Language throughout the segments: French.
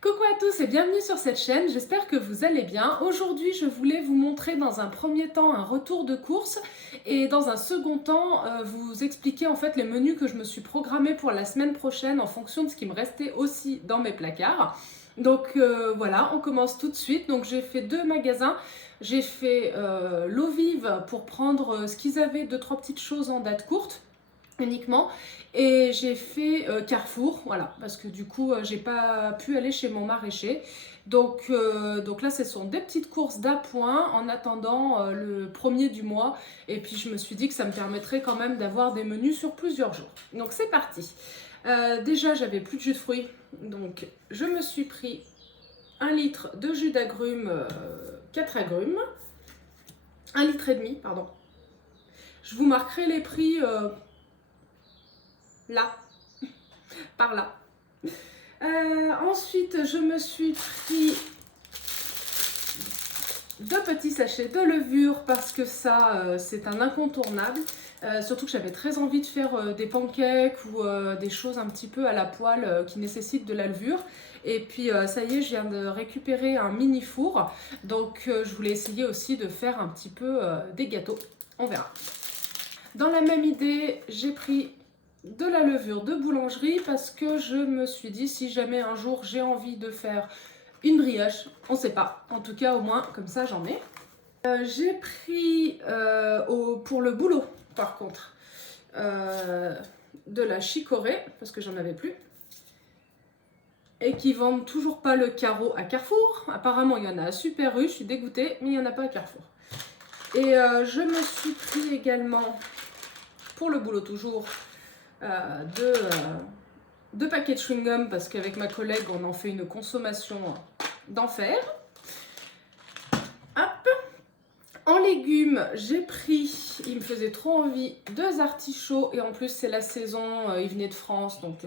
Coucou à tous et bienvenue sur cette chaîne, j'espère que vous allez bien. Aujourd'hui je voulais vous montrer dans un premier temps un retour de course et dans un second temps vous expliquer en fait les menus que je me suis programmés pour la semaine prochaine en fonction de ce qui me restait aussi dans mes placards. Donc voilà, on commence tout de suite. Donc j'ai fait deux magasins. J'ai fait l'eau vive pour prendre ce qu'ils avaient, deux trois petites choses en date courte uniquement, et j'ai fait Carrefour, voilà, parce que du coup j'ai pas pu aller chez mon maraîcher, donc là ce sont des petites courses d'appoint en attendant le premier du mois, et puis je me suis dit que ça me permettrait quand même d'avoir des menus sur plusieurs jours. Donc c'est parti. Déjà j'avais plus de jus de fruits, donc je me suis pris 1 litre de jus d'agrumes, 4 agrumes, 1 litre et demi, pardon. Je vous marquerai les prix là, par là. Ensuite, je me suis pris 2 petits sachets de levure parce que ça, c'est un incontournable. Surtout que j'avais très envie de faire des pancakes ou des choses un petit peu à la poêle qui nécessitent de la levure. Et puis ça y est, je viens de récupérer un mini four. Donc je voulais essayer aussi de faire un petit peu des gâteaux. On verra. Dans la même idée, j'ai pris de la levure de boulangerie parce que je me suis dit si jamais un jour j'ai envie de faire une brioche, on sait pas, en tout cas au moins comme ça j'en ai. J'ai pris pour le boulot par contre de la chicorée parce que j'en avais plus et qui vendent toujours pas le carreau à Carrefour. Apparemment il y en a à Super U, je suis dégoûtée, mais il n'y en a pas à Carrefour. Et je me suis pris également pour le boulot toujours deux paquets de chewing-gum parce qu'avec ma collègue on en fait une consommation d'enfer. Hop. En légumes j'ai pris, il me faisait trop envie, 2 artichauts et en plus c'est la saison, ils venaient de France donc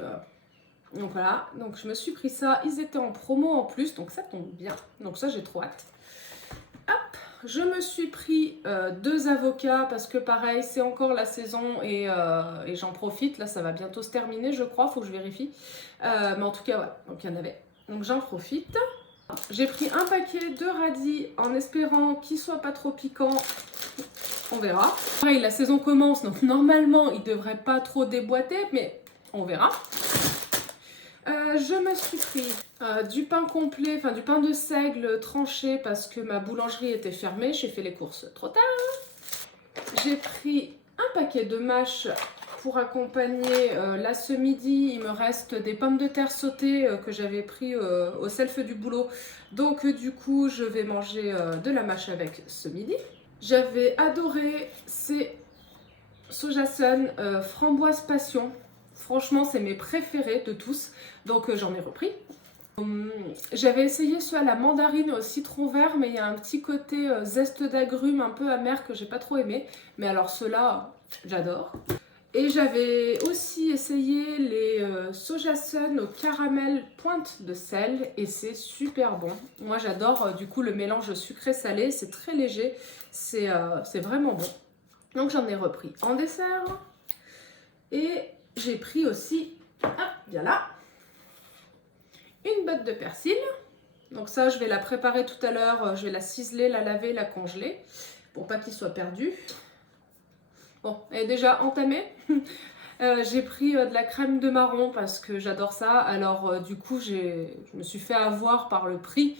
voilà, donc je me suis pris ça, ils étaient en promo en plus donc ça tombe bien, donc ça j'ai trop hâte. Hop. Je me suis pris 2 avocats parce que pareil c'est encore la saison et j'en profite, là ça va bientôt se terminer je crois, faut que je vérifie, mais en tout cas voilà, donc il y en avait, donc j'en profite. J'ai pris un paquet de radis en espérant qu'il soit pas trop piquant, on verra. Pareil la saison commence donc normalement il devrait pas trop déboîter mais on verra. Je me suis pris du pain complet, enfin du pain de seigle tranché parce que ma boulangerie était fermée, j'ai fait les courses trop tard. J'ai pris un paquet de mâches pour accompagner là ce midi. Il me reste des pommes de terre sautées que j'avais pris au self du boulot. Donc du coup je vais manger de la mâche avec ce midi. J'avais adoré ces Soja Sun framboise passion. Franchement, c'est mes préférés de tous, donc j'en ai repris. J'avais essayé ceux à la mandarine et au citron vert, mais il y a un petit côté zeste d'agrumes un peu amer que j'ai pas trop aimé. Mais alors ceux-là, j'adore. Et j'avais aussi essayé les Soja Sun au caramel pointe de sel et c'est super bon. Moi j'adore du coup le mélange sucré-salé, c'est très léger, c'est vraiment bon. Donc j'en ai repris en dessert. Et j'ai pris aussi, hop, bien là, une botte de persil. Donc ça, je vais la préparer tout à l'heure. Je vais la ciseler, la laver, la congeler pour pas qu'il soit perdu. Bon, elle est déjà entamée. J'ai pris de la crème de marron parce que j'adore ça. Alors du coup, je me suis fait avoir par le prix.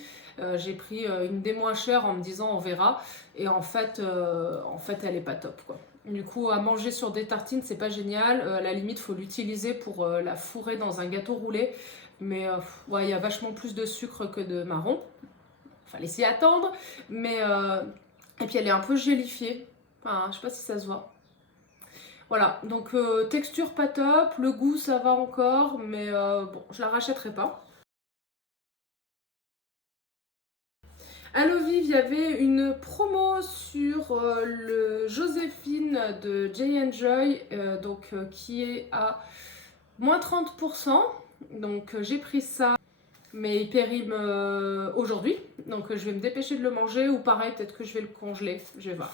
J'ai pris une des moins chères en me disant on verra. Et en fait elle est pas top quoi. Du coup, à manger sur des tartines, c'est pas génial. À la limite, faut l'utiliser pour la fourrer dans un gâteau roulé. Mais ouais, il y a vachement plus de sucre que de marron. Fallait s'y attendre. Mais et puis elle est un peu gélifiée. Enfin, je sais pas si ça se voit. Voilà, donc texture pas top, le goût ça va encore, mais bon, je la rachèterai pas. À l'eau vive, il y avait une promo sur le Joséphine de J Joy, qui est à moins 30%. Donc j'ai pris ça, mais il périme aujourd'hui. Donc je vais me dépêcher de le manger, ou pareil, peut-être que je vais le congeler, je vais voir.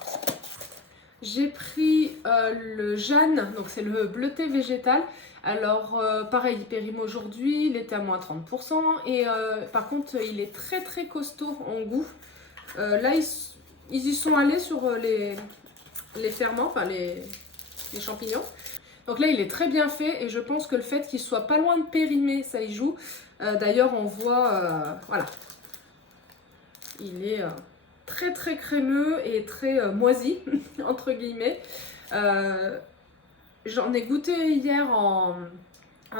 J'ai pris le Jeanne, donc c'est le bleuté végétal. Alors pareil, il périme aujourd'hui, il était à moins 30%. Et par contre, il est très très costaud en goût. Là, ils y sont allés sur les ferments, enfin les champignons. Donc là, il est très bien fait et je pense que le fait qu'il soit pas loin de périmer, ça y joue. D'ailleurs, on voit, voilà, il est très très crémeux et très moisi, entre guillemets. J'en ai goûté hier en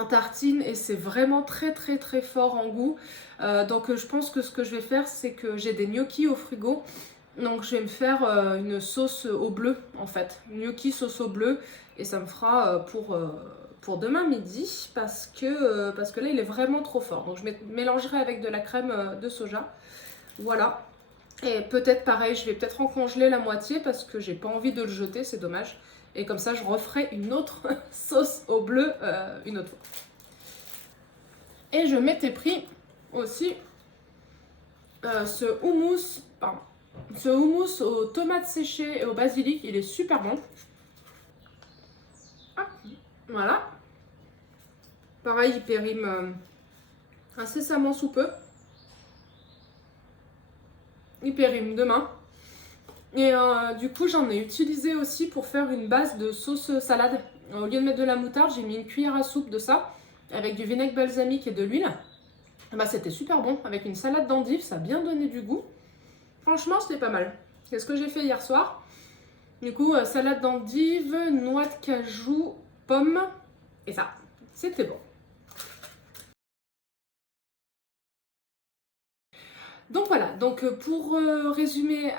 tartine et c'est vraiment très très très fort en goût. Donc je pense que ce que je vais faire, c'est que j'ai des gnocchis au frigo. Donc je vais me faire une sauce au bleu en fait. Gnocchi sauce au bleu et ça me fera pour demain midi parce que là il est vraiment trop fort. Donc je mélangerai avec de la crème de soja. Voilà. Et peut-être pareil, je vais peut-être en congeler la moitié parce que j'ai pas envie de le jeter, c'est dommage. Et comme ça je referai une autre sauce au bleu une autre fois. Et je m'étais pris aussi ce houmous, pardon, ce houmous aux tomates séchées et au basilic, il est super bon. Ah, voilà. Pareil, il périme incessamment sous peu. Il périme demain. Et du coup, j'en ai utilisé aussi pour faire une base de sauce salade. Au lieu de mettre de la moutarde, j'ai mis une cuillère à soupe de ça avec du vinaigre balsamique et de l'huile. Bah, c'était super bon. Avec une salade d'endives, ça a bien donné du goût. Franchement, c'était pas mal. C'est ce que j'ai fait hier soir. Du coup, salade d'endives, noix de cajou, pommes et ça. C'était bon. Donc voilà, donc pour résumer,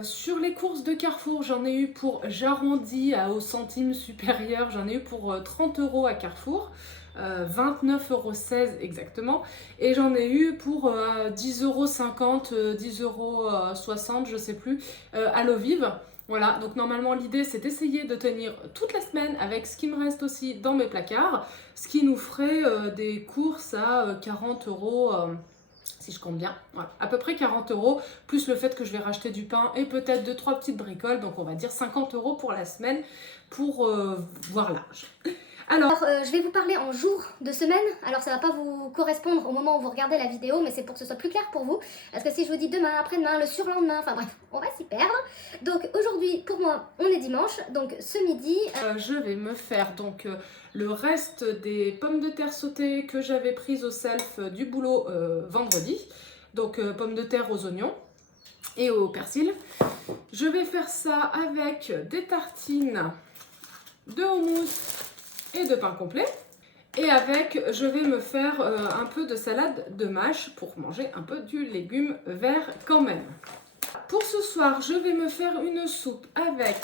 sur les courses de Carrefour, j'en ai eu pour, j'arrondis au centime supérieur, j'en ai eu pour 30 € à Carrefour, 29,16 € exactement, et j'en ai eu pour 10,50 €, 10,60 €, je sais plus, à l'eau vive. Voilà, donc normalement l'idée c'est d'essayer de tenir toute la semaine avec ce qui me reste aussi dans mes placards, ce qui nous ferait des courses à 40 €. Si je compte bien, voilà, à peu près 40 €, plus le fait que je vais racheter du pain et peut-être 2-3 petites bricoles, donc on va dire 50 € pour la semaine pour voir large. Alors, je vais vous parler en jour de semaine. Alors, ça va pas vous correspondre au moment où vous regardez la vidéo, mais c'est pour que ce soit plus clair pour vous. Parce que si je vous dis demain, après-demain, le surlendemain, enfin bref, on va s'y perdre. Donc, aujourd'hui, pour moi, on est dimanche. Donc, ce midi... Je vais me faire donc le reste des pommes de terre sautées que j'avais prises au self du boulot vendredi. Donc, pommes de terre aux oignons et au persil. Je vais faire ça avec des tartines de houmous et de pain complet. Et avec, je vais me faire un peu de salade de mâche pour manger un peu du légume vert quand même. Pour ce soir, je vais me faire une soupe avec...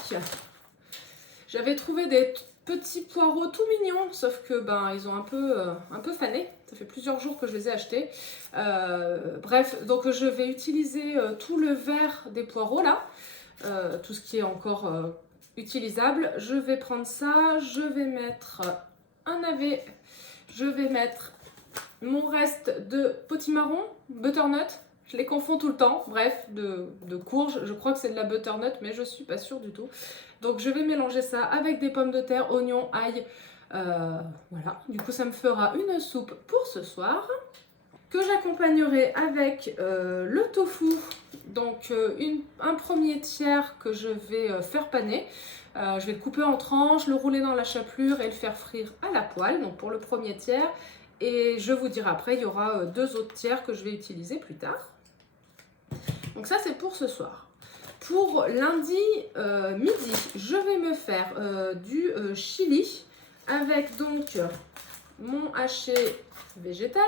J'avais trouvé des petits poireaux tout mignons, sauf que ben ils ont un peu fané. Ça fait plusieurs jours que je les ai achetés. Bref, donc je vais utiliser tout le vert des poireaux là, tout ce qui est encore utilisable. Je vais prendre ça, je vais mettre un navet, je vais mettre mon reste de potimarron, butternut. Je les confonds tout le temps, bref, de courge. Je crois que c'est de la butternut, mais je suis pas sûre du tout. Donc je vais mélanger ça avec des pommes de terre, oignons, ail. Voilà, du coup ça me fera une soupe pour ce soir. Que j'accompagnerai avec le tofu. Donc un premier tiers que je vais faire paner. Je vais le couper en tranches, le rouler dans la chapelure et le faire frire à la poêle. Donc pour le premier tiers. Et je vous dirai après, il y aura 2 autres tiers que je vais utiliser plus tard. Donc ça c'est pour ce soir. Pour lundi midi, je vais me faire du chili avec donc mon haché végétal.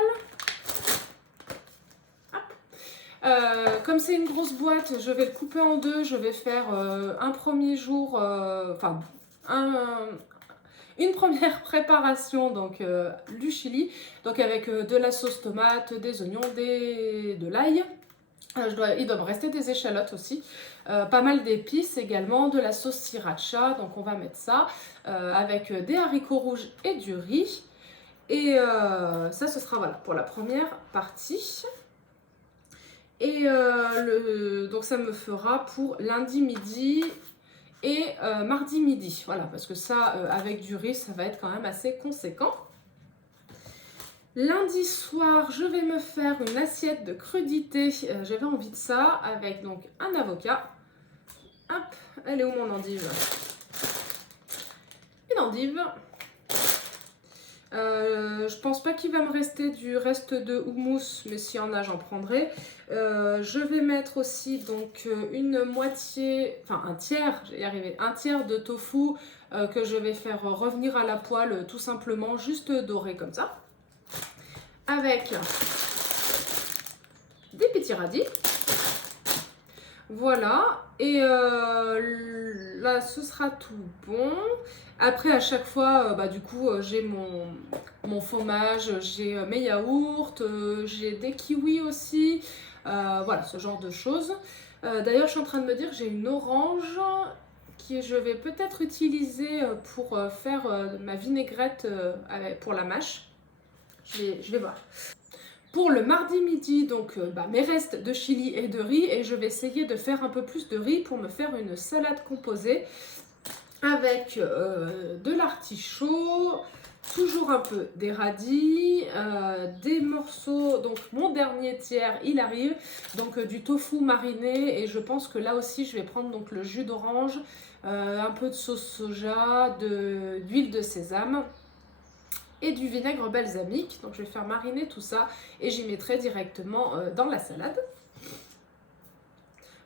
Comme c'est une grosse boîte, je vais le couper en deux. Je vais faire un premier jour, une première préparation donc du chili, donc avec de la sauce tomate, des oignons, de l'ail. Il doit me rester des échalotes aussi, pas mal d'épices également, de la sauce sriracha, donc on va mettre ça avec des haricots rouges et du riz. Et ça, ce sera voilà, pour la première partie. Et donc ça me fera pour lundi midi. et mardi midi. Voilà, parce que ça, avec du riz, ça va être quand même assez conséquent. Lundi soir, je vais me faire une assiette de crudité. J'avais envie de ça, avec donc un avocat. Hop, elle est où mon endive? Une endive. Je pense pas qu'il va me rester du reste de houmous, mais s'il y en a, j'en prendrai. Je vais mettre aussi donc une moitié, enfin un tiers, je vais y arriver, un tiers de tofu que je vais faire revenir à la poêle tout simplement, juste doré comme ça. Avec des petits radis. Voilà, et là ce sera tout bon. Après à chaque fois, du coup j'ai mon fromage, j'ai mes yaourts, j'ai des kiwis aussi, voilà ce genre de choses. D'ailleurs je suis en train de me dire que j'ai une orange que je vais peut-être utiliser pour faire ma vinaigrette pour la mâche. Je vais voir. Pour le mardi midi, donc mes restes de chili et de riz, et je vais essayer de faire un peu plus de riz pour me faire une salade composée avec de l'artichaut, toujours un peu des radis, des morceaux, donc mon dernier tiers il arrive, donc du tofu mariné, et je pense que là aussi je vais prendre donc le jus d'orange, un peu de sauce soja, d'huile de sésame et du vinaigre balsamique. Donc je vais faire mariner tout ça et j'y mettrai directement dans la salade.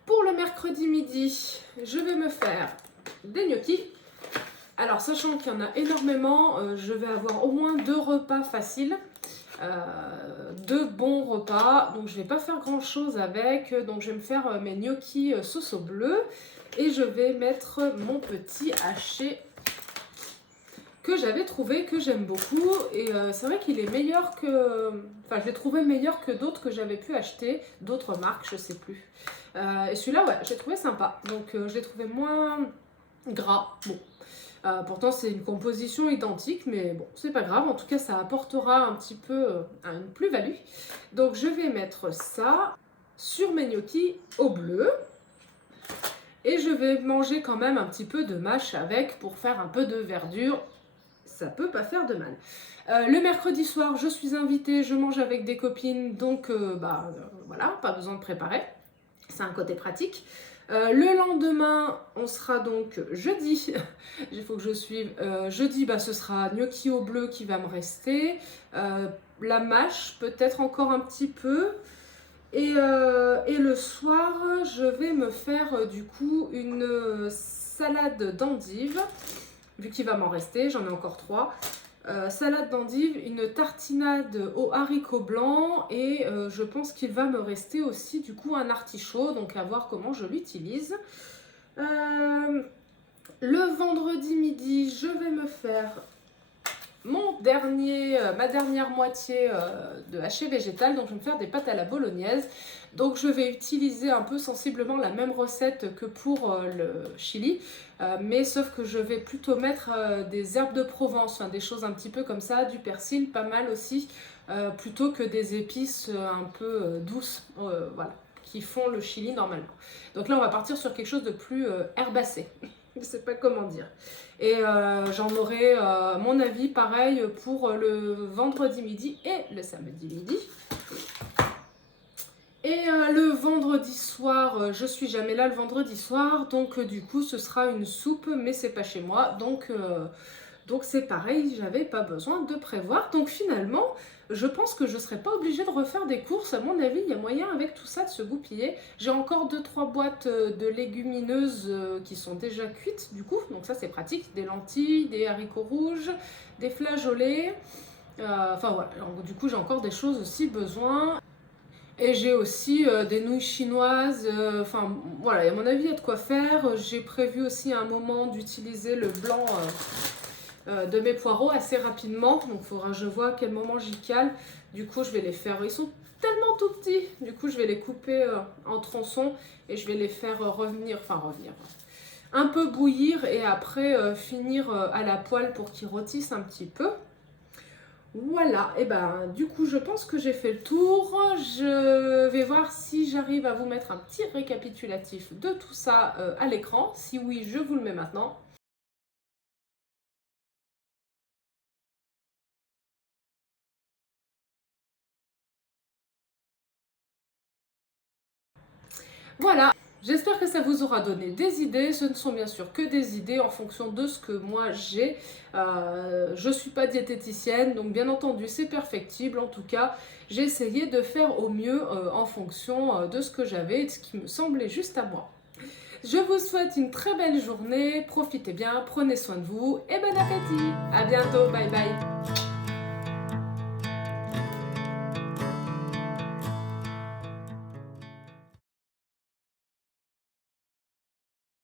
Pour le mercredi midi, je vais me faire des gnocchis. Alors sachant qu'il y en a énormément, je vais avoir au moins 2 repas faciles. 2 bons repas, donc je vais pas faire grand chose avec, donc je vais me faire mes gnocchis sauce au bleu et je vais mettre mon petit haché que j'avais trouvé, que j'aime beaucoup, et c'est vrai qu'il est meilleur que... Enfin, je l'ai trouvé meilleur que d'autres que j'avais pu acheter, d'autres marques, je sais plus. Et celui-là, ouais, j'ai trouvé sympa, donc je l'ai trouvé moins gras, bon. Pourtant, c'est une composition identique, mais bon, c'est pas grave, en tout cas, ça apportera un petit peu une plus-value. Donc, je vais mettre ça sur mes gnocchis au bleu. Et je vais manger quand même un petit peu de mâche avec pour faire un peu de verdure. Ça peut pas faire de mal. Le mercredi soir, je suis invitée, je mange avec des copines, donc voilà, pas besoin de préparer. C'est un côté pratique. Le lendemain, on sera donc jeudi. Il faut que je suive. Jeudi, ce sera gnocchi au bleu qui va me rester. La mâche, peut-être encore un petit peu. Et le soir, je vais me faire du coup une salade d'endives. Vu qu'il va m'en rester, j'en ai encore 3. Salade d'endives, une tartinade aux haricots blancs et je pense qu'il va me rester aussi du coup un artichaut, donc à voir comment je l'utilise. Le vendredi midi, je vais me faire ma dernière moitié de haché végétal, donc je vais me faire des pâtes à la bolognaise. Donc je vais utiliser un peu sensiblement la même recette que pour le chili, mais sauf que je vais plutôt mettre des herbes de Provence, des choses un petit peu comme ça, du persil, pas mal aussi, plutôt que des épices un peu douces, voilà, qui font le chili normalement. Donc là on va partir sur quelque chose de plus herbacé, je ne sais pas comment dire. Et j'en aurai mon avis pareil pour le vendredi midi et le samedi midi. Et le vendredi soir, je suis jamais là le vendredi soir, donc du coup ce sera une soupe, mais c'est pas chez moi, donc c'est pareil, j'avais pas besoin de prévoir. Donc finalement, je pense que je serai pas obligée de refaire des courses. À mon avis, il y a moyen avec tout ça de se goupiller. J'ai encore 2-3 boîtes de légumineuses qui sont déjà cuites du coup, donc ça c'est pratique. Des lentilles, des haricots rouges, des flageolets. Enfin voilà, donc, du coup j'ai encore des choses aussi besoin. Et j'ai aussi des nouilles chinoises, enfin voilà, à mon avis il y a de quoi faire. J'ai prévu aussi à un moment d'utiliser le blanc de mes poireaux assez rapidement, donc il faudra que je vois à quel moment j'y cale. Du coup je vais les faire, ils sont tellement tout petits, du coup je vais les couper en tronçons et je vais les faire revenir, un peu bouillir et après finir à la poêle pour qu'ils rôtissent un petit peu. Voilà, et ben du coup je pense que j'ai fait le tour. Je vais voir si j'arrive à vous mettre un petit récapitulatif de tout ça à l'écran. Si oui, je vous le mets maintenant. Voilà, j'espère que ça vous aura donné des idées. Ce ne sont bien sûr que des idées en fonction de ce que moi j'ai. Je ne suis pas diététicienne, donc bien entendu c'est perfectible. En tout cas, j'ai essayé de faire au mieux en fonction de ce que j'avais et de ce qui me semblait juste à moi. Je vous souhaite une très belle journée, profitez bien, prenez soin de vous et bon appétit. À bientôt, bye bye.